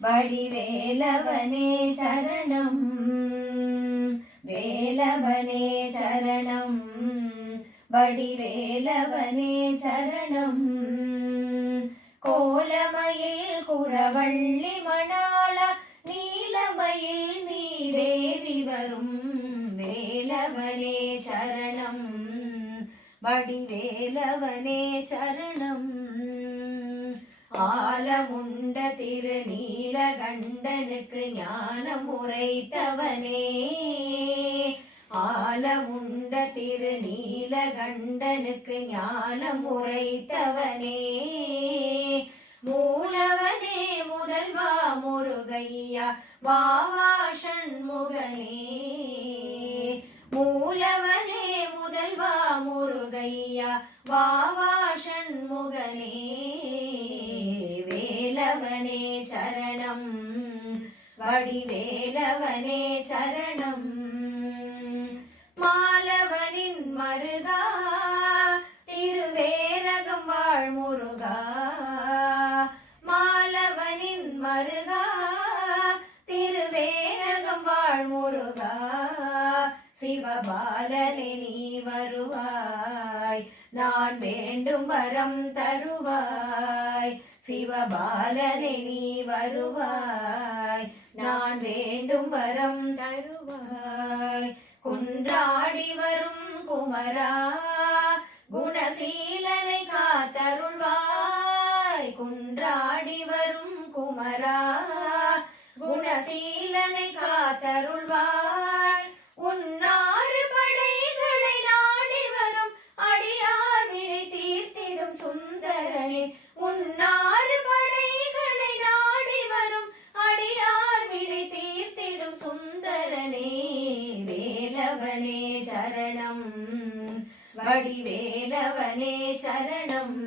வடிவேலவனே சரணம் வேலவனே சரணம் வடிவேலவனே சரணம் கோலமயில் குறவள்ளி மணாள நீலமயில் நீரேறி வரும் வேலவனே சரணம் வடிவேலவனே சரணம் ஆலமுண்ட திருநீலகண்டனுக்கு ஞானம் உரைத்தவனே ஆலமுண்ட திருநீலகண்டனுக்கு ஞானம் உரைத்தவனே மூலவனே முதல்வா முருகையா வாவா சண்முகனே மூலவனே முதல்வா முருகையா வாவா சண்முகனே வேலவனே சரணம் வடிவேலவனே சரணம் மாலவனின் மருகா திருவேரகம் வாழ் முருகா மாலவனின் மருகா திருவேரகம் வாழ் முருகா சிவபாலனே நீ வருவாய் நான் வேண்டும் வரம் தருவாய் சிவபாலனே நீ வருவாய் நான் வேண்டும் வரம் தருவாய் குன்றாடி வரும் குமரா குணசீலனை காத்தருள்வாய் குன்றாடி வரும் குமரா குணசீலனை காத்தருள்வாய் உன்னாறு படைகளை நாடி வரும் அடியார் வினை தீர்த்திடும் சுந்தரனே உன்னாறு படைகளை நாடி வரும் அடியார் வினை தீர்த்திடும் சுந்தரனே வேலவனே சரணம் வடிவேலவனே சரணம்.